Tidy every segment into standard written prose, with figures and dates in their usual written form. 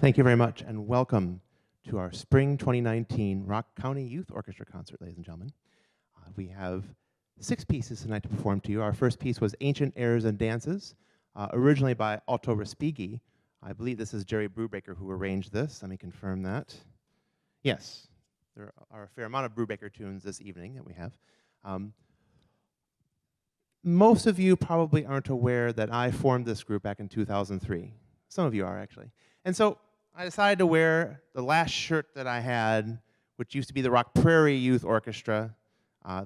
Thank you very much, and welcome to our Spring 2019 Rock County Youth Orchestra concert, ladies and gentlemen. We have 6 pieces tonight to perform to you. Our first piece was Ancient Airs and Dances, originally by Otto Respighi. I believe this is Jerry Brubaker who arranged this. Let me confirm that. Yes, there are a fair amount of Brubaker tunes this evening that we have. Most of you probably aren't aware that I formed this group back in 2003. Some of you are, actually. And so I decided to wear the last shirt that I had, which used to be the Rock Prairie Youth Orchestra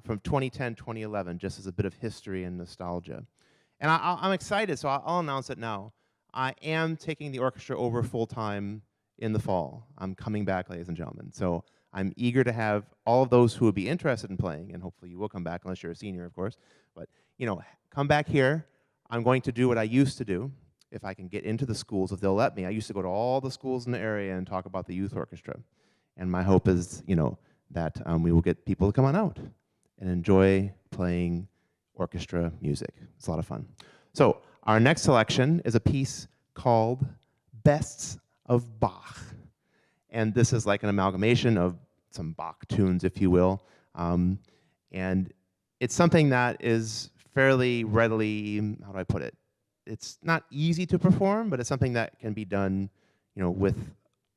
from 2010-2011, just as a bit of history and nostalgia. And I'm excited, so I'll announce it now. I am taking the orchestra over full-time in the fall. I'm coming back, ladies and gentlemen. So I'm eager to have all of those who would be interested in playing, and hopefully you will come back, unless you're a senior, of course. But, you know, come back here. I'm going to do what I used to do, if I can get into the schools, if they'll let me. I used to go to all the schools in the area and talk about the youth orchestra. And my hope is, you know, that we will get people to come on out and enjoy playing orchestra music. It's a lot of fun. So our next selection is a piece called Bests of Bach. And this is like an amalgamation of some Bach tunes, if you will. And it's something that is fairly readily, how do I put it? It's not easy to perform, but it's something that can be done, you know, with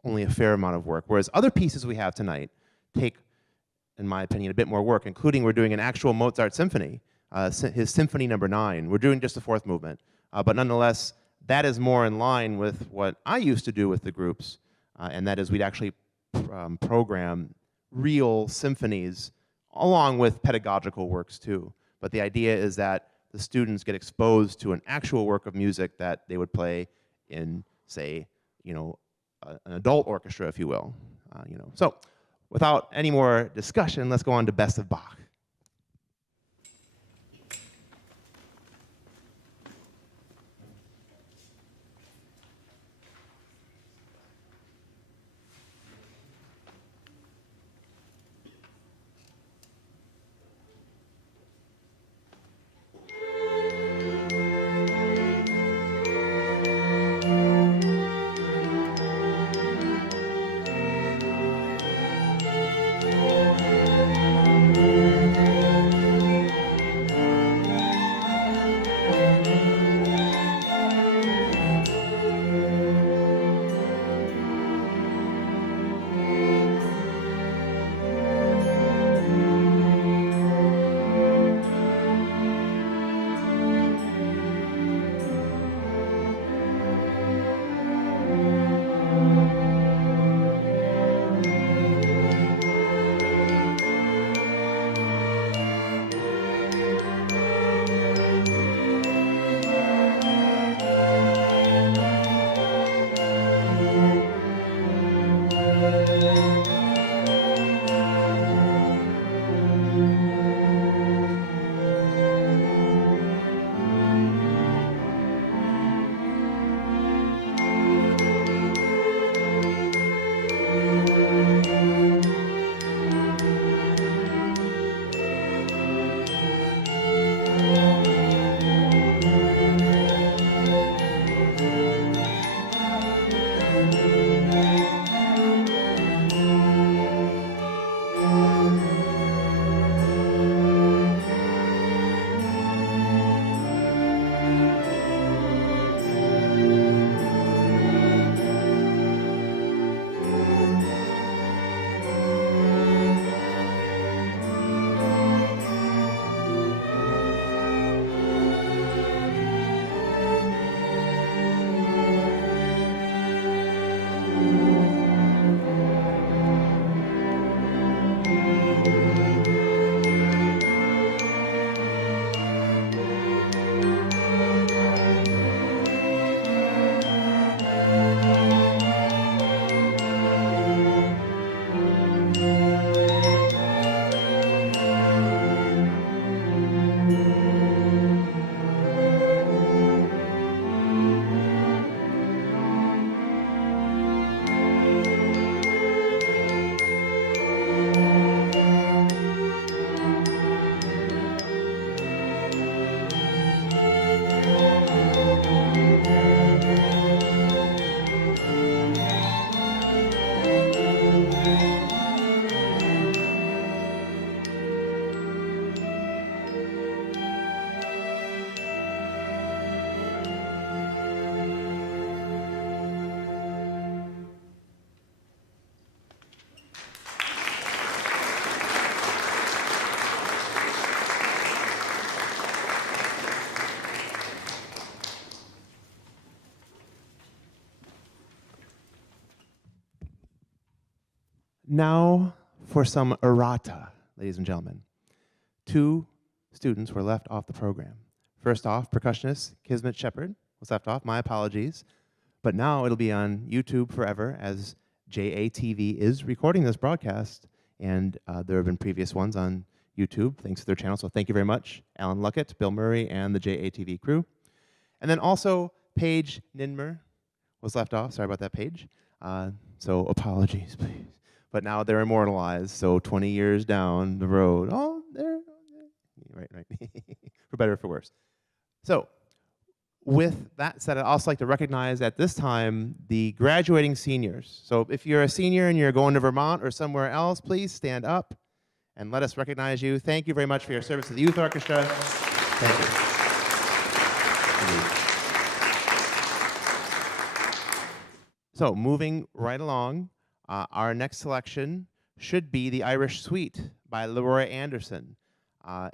only a fair amount of work. Whereas other pieces we have tonight take, in my opinion, a bit more work, including we're doing an actual Mozart symphony, his Symphony No. 9. We're doing just the 4th movement. But nonetheless, that is more in line with what I used to do with the groups, and that is we'd actually program real symphonies along with pedagogical works too. But the idea is that the students get exposed to an actual work of music that they would play in, say, you know, an adult orchestra, if you will. You know. So, without any more discussion, let's go on to Best of Bach. Now for some errata, ladies and gentlemen. 2 students were left off the program. First off, percussionist Kismet Shepard was left off. My apologies. But now it'll be on YouTube forever, as JATV is recording this broadcast, and there have been previous ones on YouTube, thanks to their channel, so thank you very much, Alan Luckett, Bill Murray, and the JATV crew. And then also, Paige Ninmer was left off. Sorry about that, Paige. So apologies, please. But now they're immortalized, so 20 years down the road, oh, they're, right, for better or for worse. So, with that said, I'd also like to recognize at this time the graduating seniors. So if you're a senior and you're going to Vermont or somewhere else, please stand up and let us recognize you. Thank you very much for your service to the Youth Orchestra. Thank you. So moving right along, our next selection should be the Irish Suite by Leroy Anderson.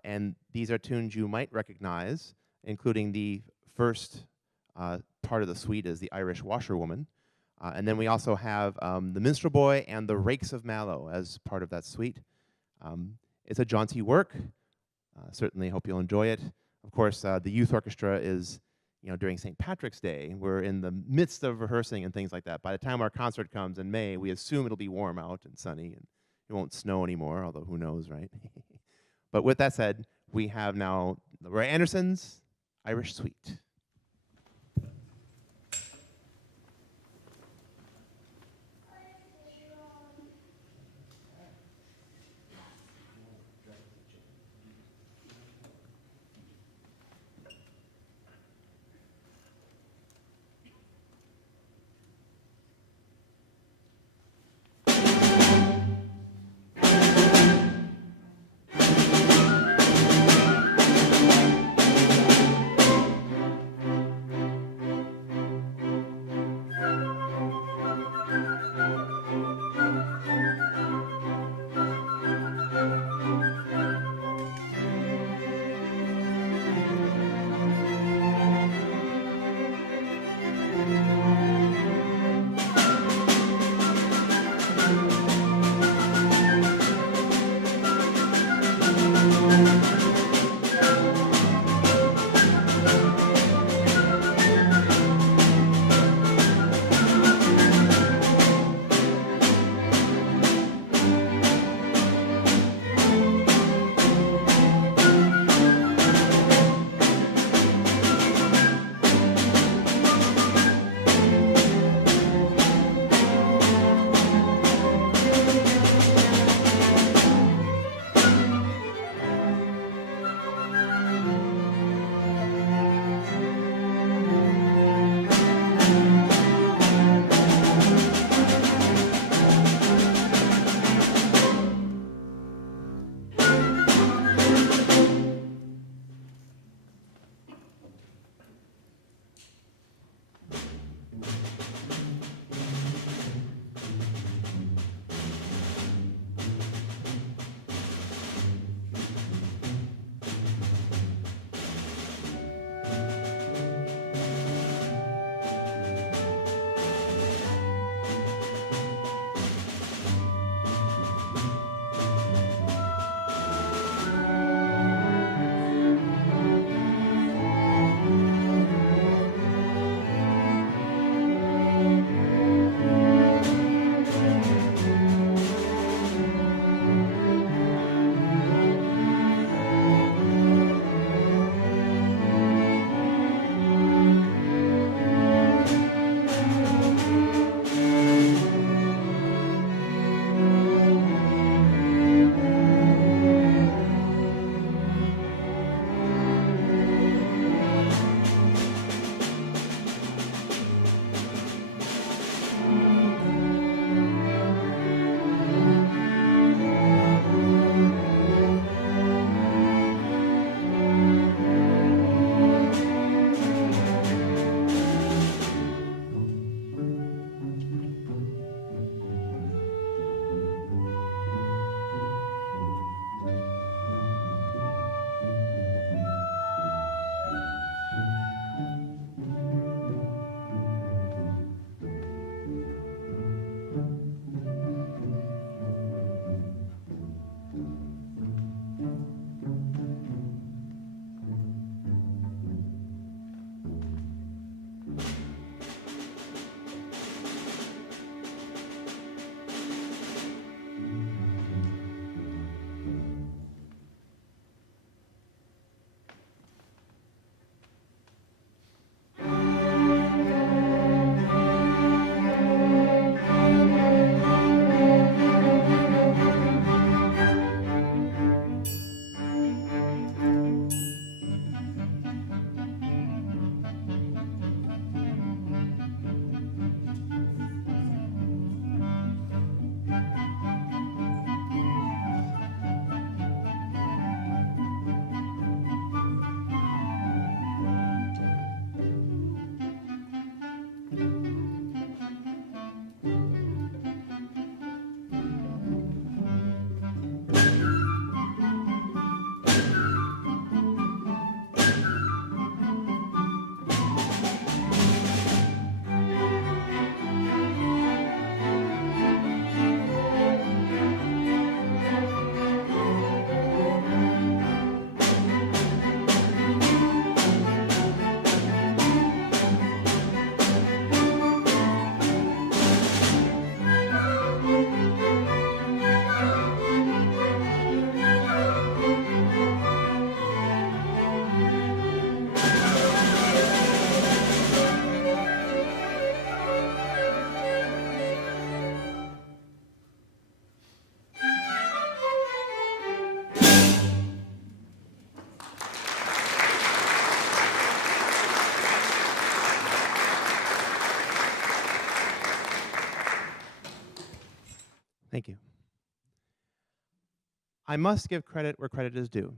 And these are tunes you might recognize, including the first part of the suite is the Irish Washerwoman. And then we also have the Minstrel Boy and the Rakes of Mallow as part of that suite. It's a jaunty work. Certainly hope you'll enjoy it. Of course, the youth orchestra is, during St. Patrick's Day. We're in the midst of rehearsing and things like that. By the time our concert comes in May, we assume it'll be warm out and sunny, and it won't snow anymore, although who knows, right? But with that said, we have now Leroy Anderson's Irish Suite. Thank you. I must give credit where credit is due.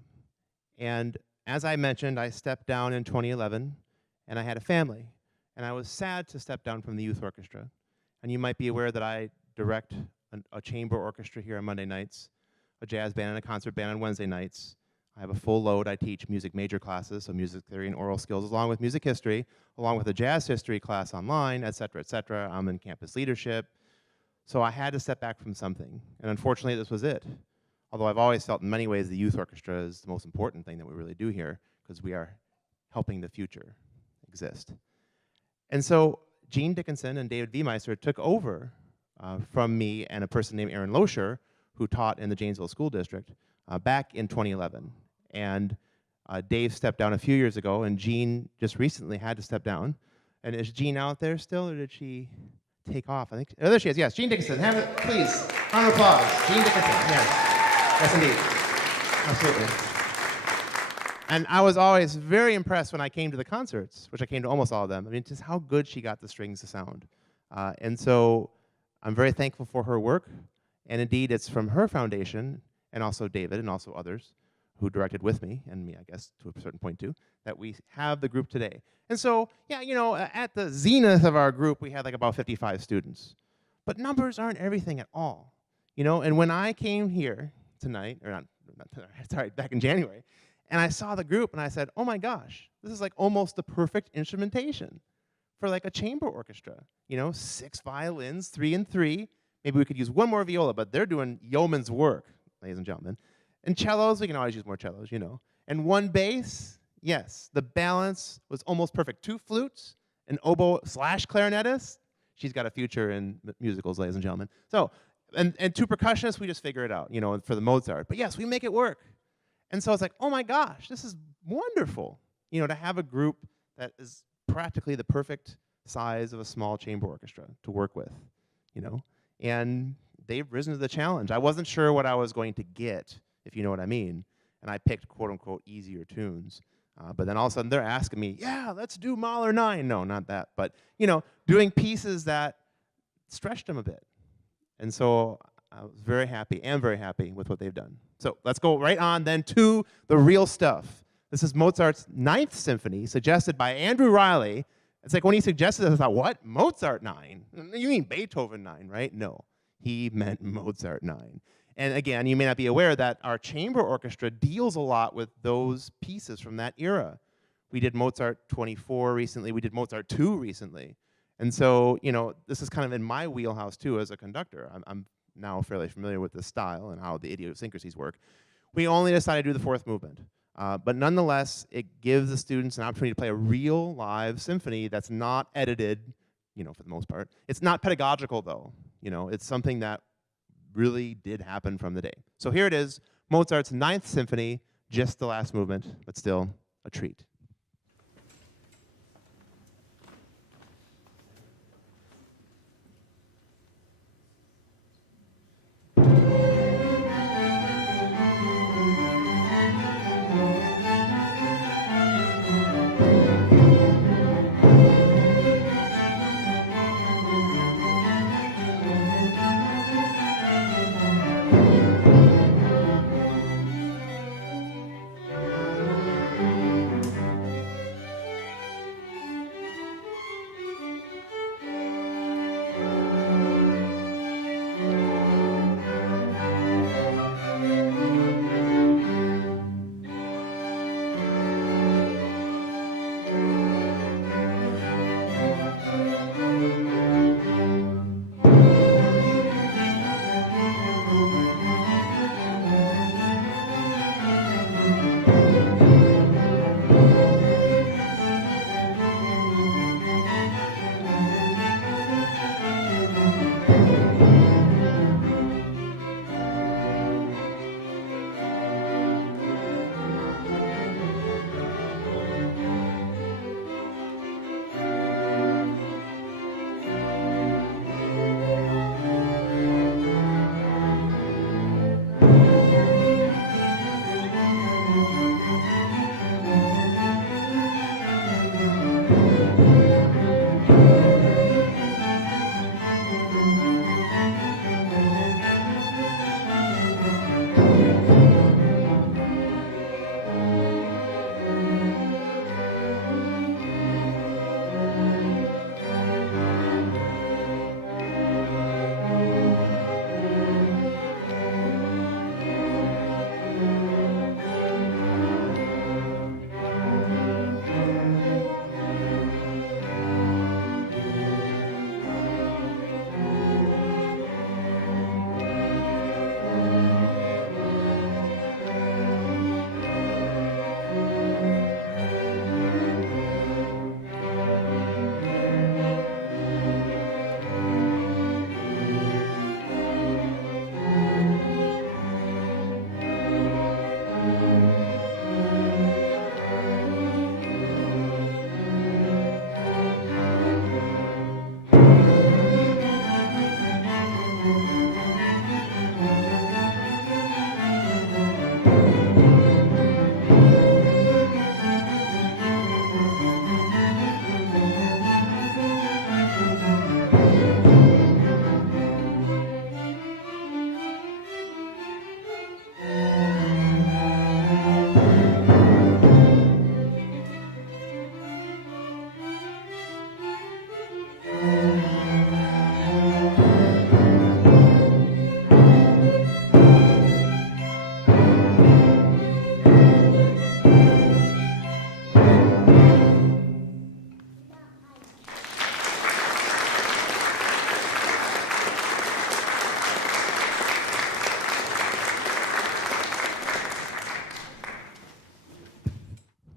And as I mentioned, I stepped down in 2011, and I had a family. And I was sad to step down from the youth orchestra. And you might be aware that I direct a chamber orchestra here on Monday nights, a jazz band and a concert band on Wednesday nights. I have a full load. I teach music major classes, so music theory and oral skills, along with music history, along with a jazz history class online, et cetera, et cetera. I'm in campus leadership. So I had to step back from something. And unfortunately, this was it. Although I've always felt in many ways the youth orchestra is the most important thing that we really do here, because we are helping the future exist. And so Gene Dickinson and David Viemeister took over from me and a person named Aaron Loescher, who taught in the Janesville School District, back in 2011. And Dave stepped down a few years ago, and Gene just recently had to step down. And is Gene out there still, or did she take off? I think. Oh, there she is. Yes, Gene Dickinson. Have it, please. Round of applause. Gene Dickinson. Yes. Yes, indeed. Absolutely. And I was always very impressed when I came to the concerts, which I came to almost all of them. I mean, just how good she got the strings to sound. And so I'm very thankful for her work. And indeed, it's from her foundation, and also David, and also others who directed with me, and me, I guess, to a certain point too, that we have the group today. And so, yeah, you know, at the zenith of our group, we had like about 55 students. But numbers aren't everything at all. You know, and when I came here tonight, or not tonight, sorry, back in January, and I saw the group, and I said, oh my gosh, this is like almost the perfect instrumentation for like a chamber orchestra. You know, 6 violins, 3 and 3. Maybe we could use one more viola, but they're doing yeoman's work, ladies and gentlemen. And cellos, we can always use more cellos, you know. And 1 bass, yes, the balance was almost perfect. 2 flutes, an oboe / clarinetist. She's got a future in musicals, ladies and gentlemen. So, and 2 percussionists, we just figure it out, you know, for the Mozart. But yes, we make it work. And so it's like, oh my gosh, this is wonderful, you know, to have a group that is practically the perfect size of a small chamber orchestra to work with, you know. And they've risen to the challenge. I wasn't sure what I was going to get, if you know what I mean, and I picked quote-unquote easier tunes. But then all of a sudden they're asking me, yeah, let's do Mahler 9. No, not that. But, you know, doing pieces that stretched them a bit. And so I was very happy, with what they've done. So let's go right on then to the real stuff. This is Mozart's 9th Symphony, suggested by Andrew Riley. It's like when he suggested this, I thought, what? Mozart 9? You mean Beethoven 9, right? No, he meant Mozart 9. And again, you may not be aware that our chamber orchestra deals a lot with those pieces from that era. We did Mozart 24 recently. We did Mozart 2 recently. And so, you know, this is kind of in my wheelhouse too as a conductor. I'm now fairly familiar with the style and how the idiosyncrasies work. We only decided to do the 4th movement. But nonetheless, it gives the students an opportunity to play a real live symphony that's not edited, you know, for the most part. It's not pedagogical though. You know, it's something that really did happen from the day. So here it is, Mozart's 9th Symphony, just the last movement, but still a treat.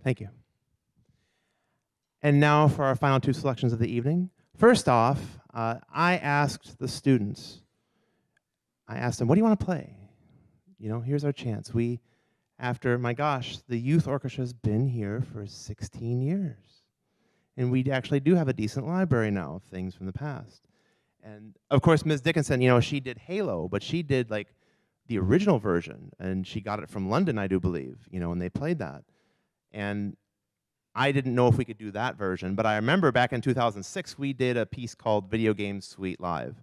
Thank you. And now for our final two selections of the evening. First off, I asked the students, I asked them, what do you want to play? You know, here's our chance. After, my gosh, the youth orchestra's been here for 16 years. And we actually do have a decent library now of things from the past. And of course, Ms. Dickinson, you know, she did Halo, but she did like the original version, and she got it from London, I do believe, you know, and they played that. And I didn't know if we could do that version, but I remember back in 2006, we did a piece called Video Game Suite Live.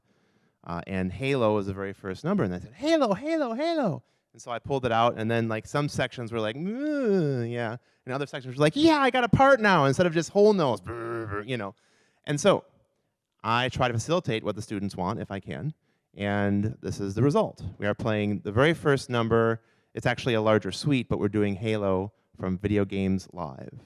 And Halo was the very first number, and I said, Halo, Halo, Halo. And so I pulled it out, and then like some sections were like, yeah, and other sections were like, yeah, I got a part now, instead of just whole notes, you know. And so I try to facilitate what the students want if I can, and this is the result. We are playing the very first number. It's actually a larger suite, but we're doing Halo from Video Games Live.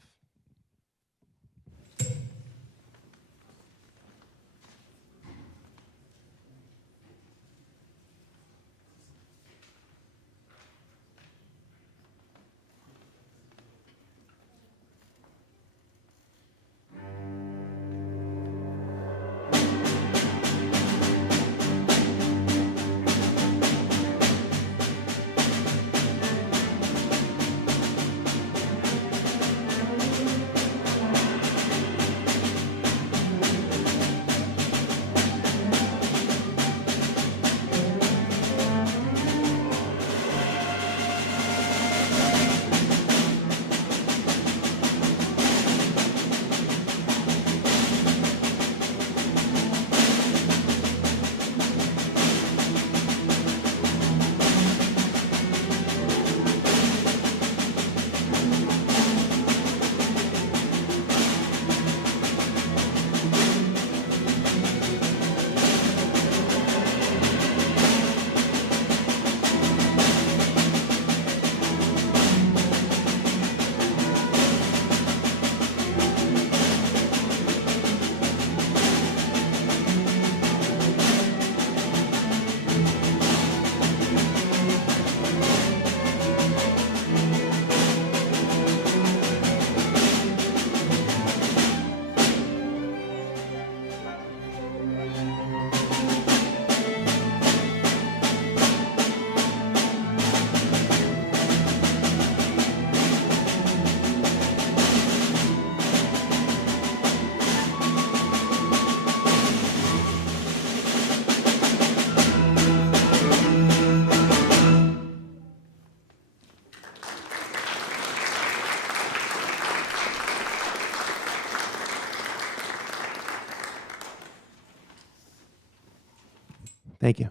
Thank you.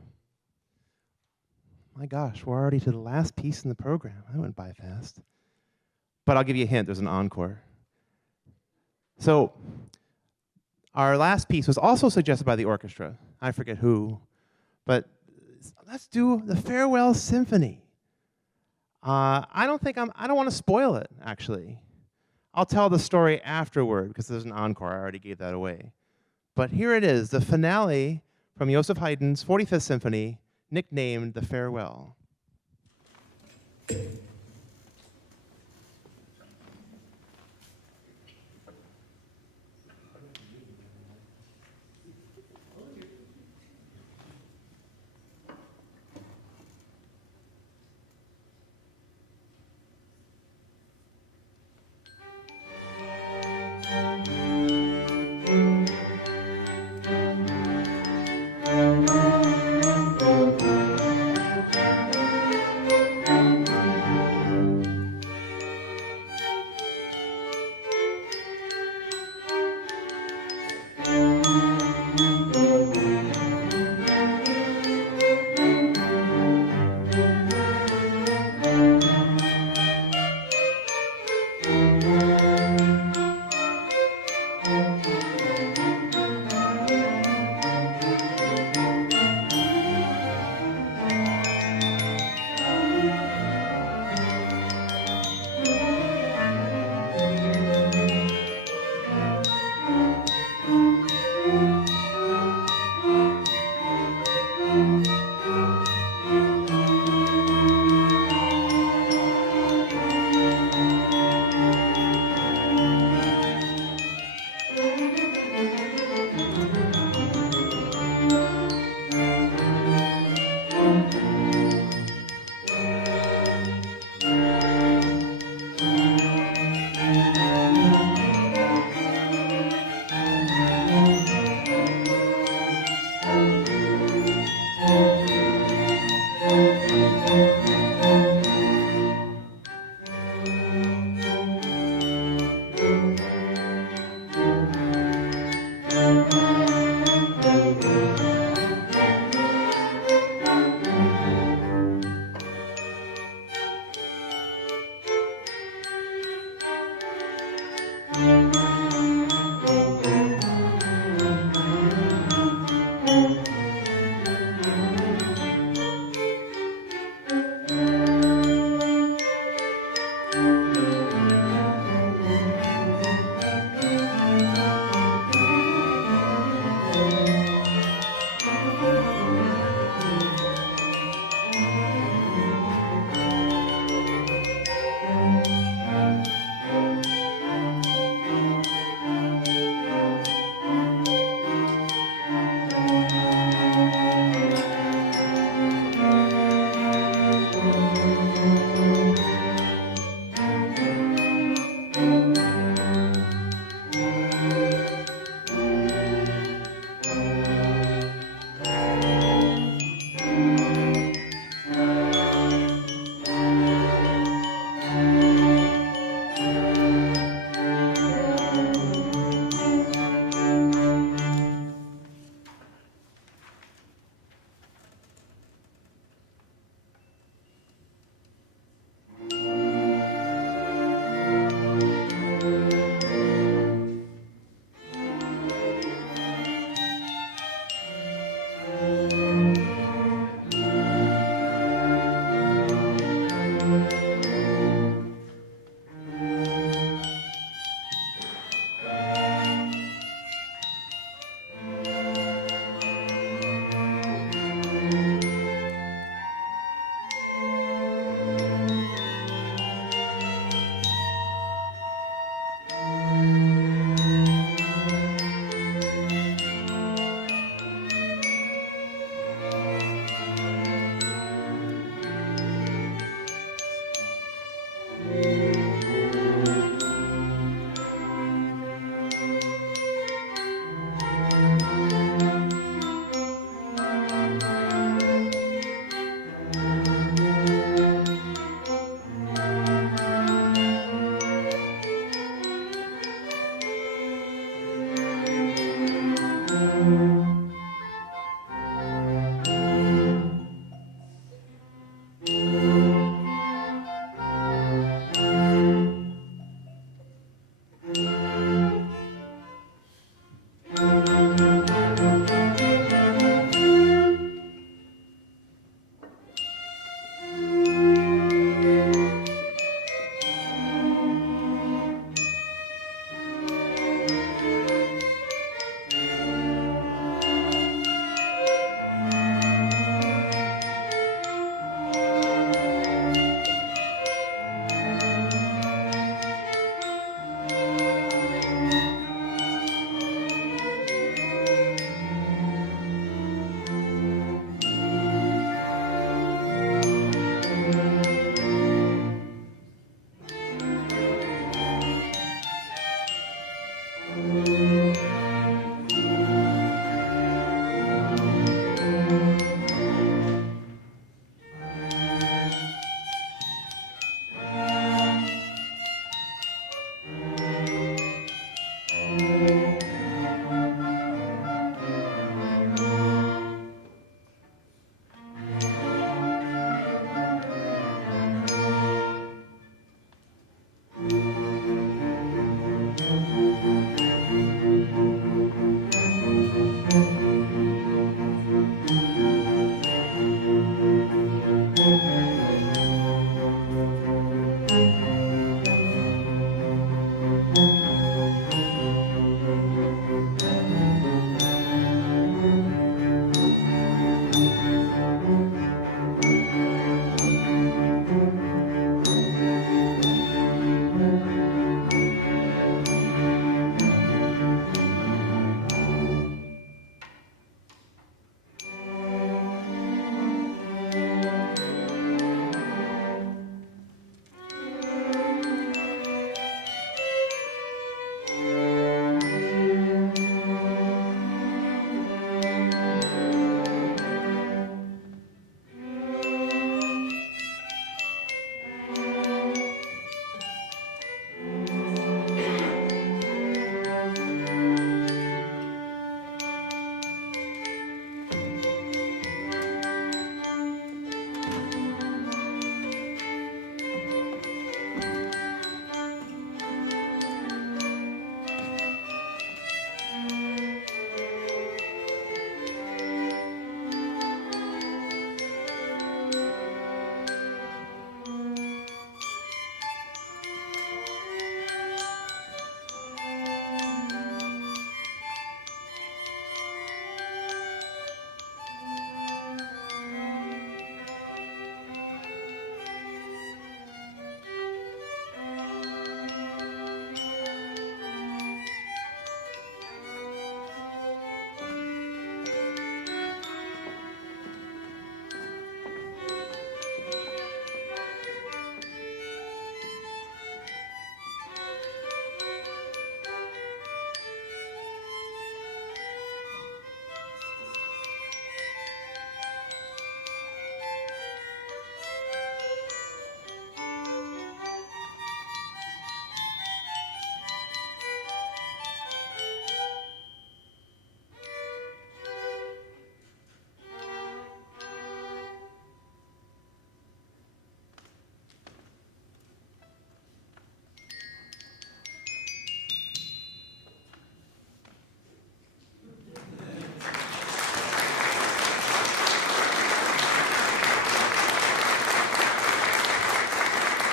My gosh, we're already to the last piece in the program. That went by fast. But I'll give you a hint, there's an encore. So, our last piece was also suggested by the orchestra. I forget who, but let's do the Farewell Symphony. I don't want to spoil it, actually. I'll tell the story afterward, because there's an encore, I already gave that away. But here it is, the finale from Joseph Haydn's 45th Symphony, nicknamed the Farewell.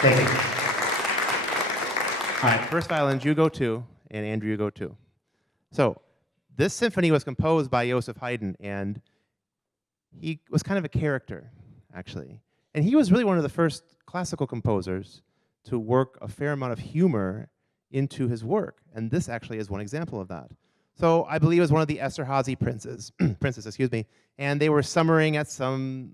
Thank you. All right, first violins, you go 2, and Andrew, you go 2. So this symphony was composed by Joseph Haydn, and he was kind of a character, actually. And he was really one of the first classical composers to work a fair amount of humor into his work, and this actually is one example of that. So I believe it was one of the Esterházy princes, and they were summering at some,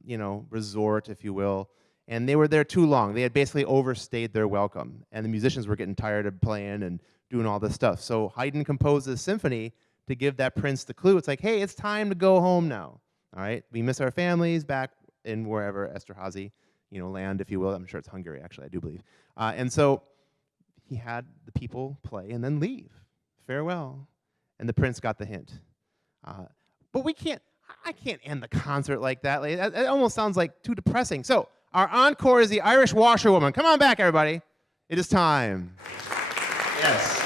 resort, if you will, and they were there too long. They had basically overstayed their welcome, and the musicians were getting tired of playing and doing all this stuff. So Haydn composed this symphony to give that prince the clue. It's like, hey, it's time to go home now. All right, we miss our families back in wherever Esterházy, land, if you will. I'm sure it's Hungary, actually, I do believe. And so he had the people play and then leave. Farewell. And the prince got the hint. But I can't end the concert like that. It almost sounds like too depressing. So our encore is the Irish Washerwoman. Come on back, everybody. It is time. Yes.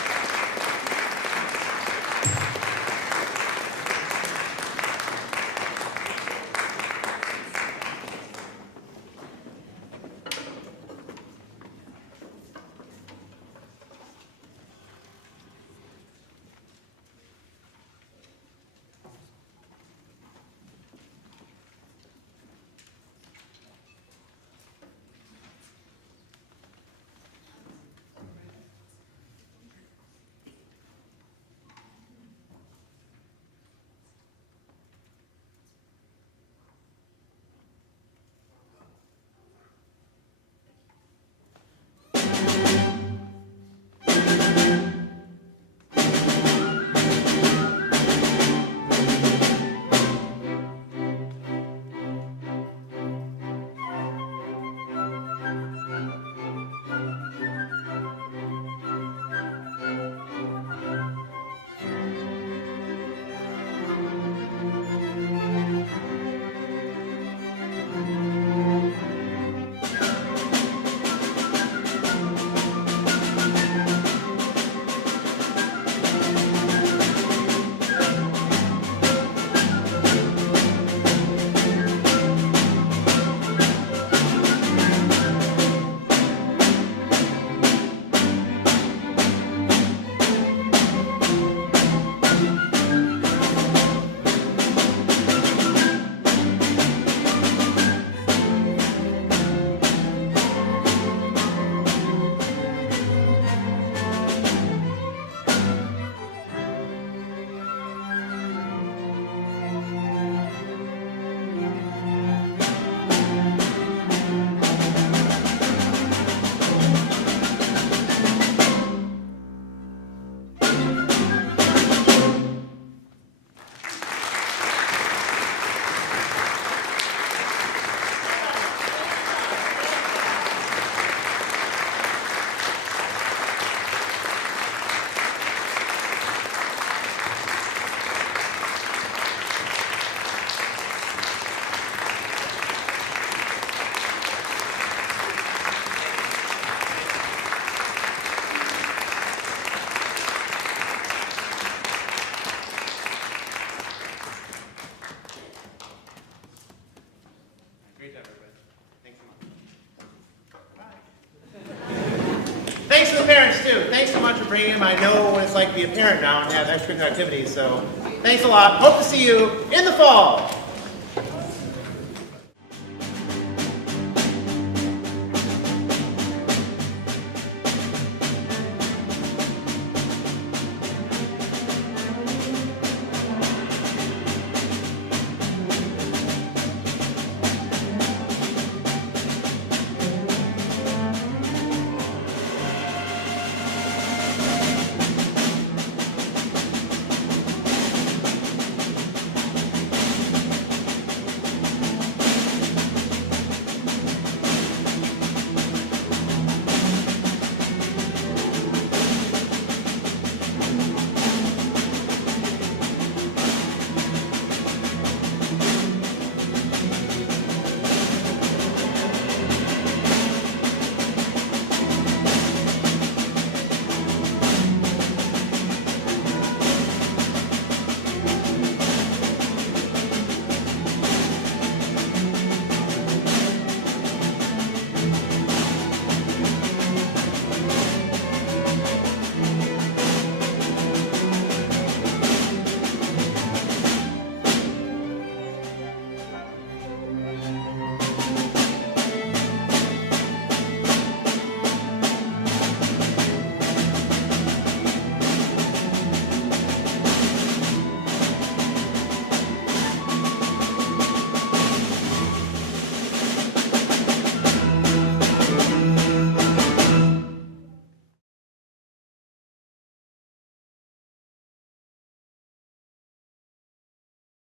Bringing him. I know what it's like to be a parent now and have extracurricular activities, so thanks a lot. Hope to see you in the fall.